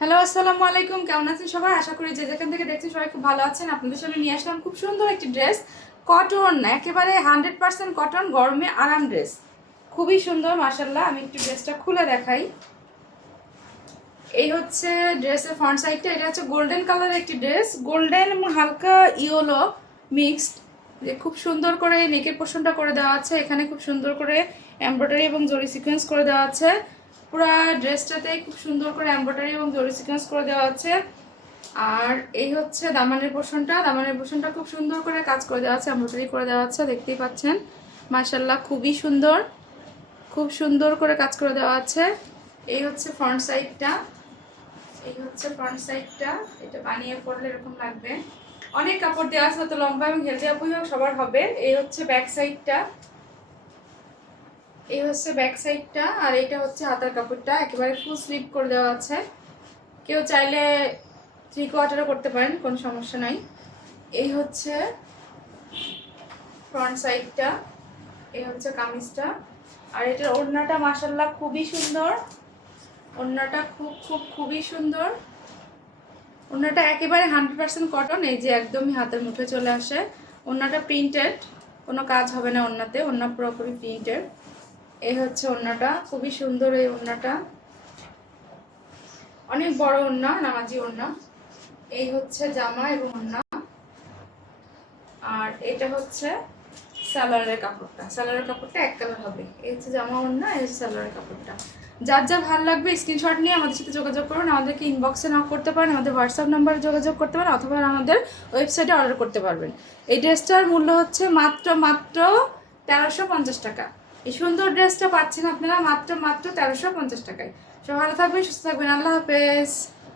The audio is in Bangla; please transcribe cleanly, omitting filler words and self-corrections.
হ্যালো, আসসালামু আলাইকুম। কেমন আছেন সবাই? আশা করি যে যেখান থেকে দেখছেন সবাই খুব ভালো আছেন। আপনাদের সামনে নিয়ে আসলাম খুব সুন্দর একটি ড্রেস, কটন, একেবারে 100% কটন, গরমে আরাম ড্রেস। খুবই সুন্দর মাশাআল্লাহ। আমি একটু ড্রেসটা খুলে দেখাই। এই হচ্ছে ড্রেসের ফ্রন্ট সাইডটা। এটা হচ্ছে গোল্ডেন কালারের একটি ড্রেস, গোল্ডেন এবং হালকা ইয়েলো মিক্সড। খুব সুন্দর করে নেকের পোর্শনটা করে দেওয়া আছে। এখানে খুব সুন্দর করে এমব্রয়ডারি এবং জরি সিকোয়েন্স করে দেওয়া আছে। পুরো ড্রেসটাতে খুব সুন্দর করে এমব্রয়ডারি এবং জরি সিকোয়েন্স করে দেওয়া আছে। আর এই হচ্ছে দামানের পোর্শনটা। দামানের পোর্শনটা খুব সুন্দর করে কাজ করে দেওয়া আছে, এমব্রয়ডারি করে দেওয়া আছে। দেখতেই পাচ্ছেন মাশাআল্লাহ, খুবই সুন্দর, খুব সুন্দর করে কাজ করে দেওয়া আছে। এই হচ্ছে ফ্রন্ট সাইডটা। এই হচ্ছে ফ্রন্ট সাইডটা। এটা বানিয়ে পরলে এরকম লাগবে। অনেক কাপড় দেওয়া আছে, তো লম্বা এবং হেলদি আপুই হোক সবার হবে। এই হচ্ছে ব্যাক সাইডটা। এই হচ্ছে ব্যাক সাইডটা। আর এটা হচ্ছে হাতার কাপড়টা, একেবারে ফুল স্লিভ করে দেওয়া আছে। কেউ চাইলে 3/4 করতে পারেন, কোনো সমস্যা নাই। এই হচ্ছে ফ্রন্ট সাইডটা। এই হচ্ছে কামিজটা। আর এটার ওড়নাটা মাশাআল্লাহ খুবই সুন্দর। ওড়নাটা খুবই সুন্দর। ওড়নাটা একেবারে 100% কটন। এই যে একদমই হাতের মুঠে চলে আসে। ওড়নাটা প্রিন্টেড, কোনো কাজ হবে না ওড়নাতে। ওড়না পুরোপুরি প্রিন্টেড। এই হচ্ছে ওড়নাটা, খুবই সুন্দর এই ওড়নাটা। অনেক বড় ওড়না, নামাজি ওড়না। এই হচ্ছে জামা এবং ওড়না। আর এটা হচ্ছে সালোয়ারের কাপড়টা। সালোয়ারের কাপড়টা এক কালার হবে। এই হচ্ছে জামা ওড়না, এই হচ্ছে সালোয়ারের কাপড়টা। যার যা ভালো লাগবে স্ক্রিনশট নিয়ে আমাদের সাথে যোগাযোগ করুন। আমাদেরকে ইনবক্সে নক করতে পারেন, আমাদের হোয়াটসঅ্যাপ নাম্বারে যোগাযোগ করতে পারেন, অথবা আমাদের ওয়েবসাইটে অর্ডার করতে পারবেন। এই ড্রেসটার মূল্য হচ্ছে মাত্র 1350 টাকা। এই সুন্দর ড্রেসটা পাচ্ছেন আপনারা মাত্র 1350 টাকায়। সব ভালো থাকবেন, সুস্থ থাকবেন। আল্লাহ হাফেজ।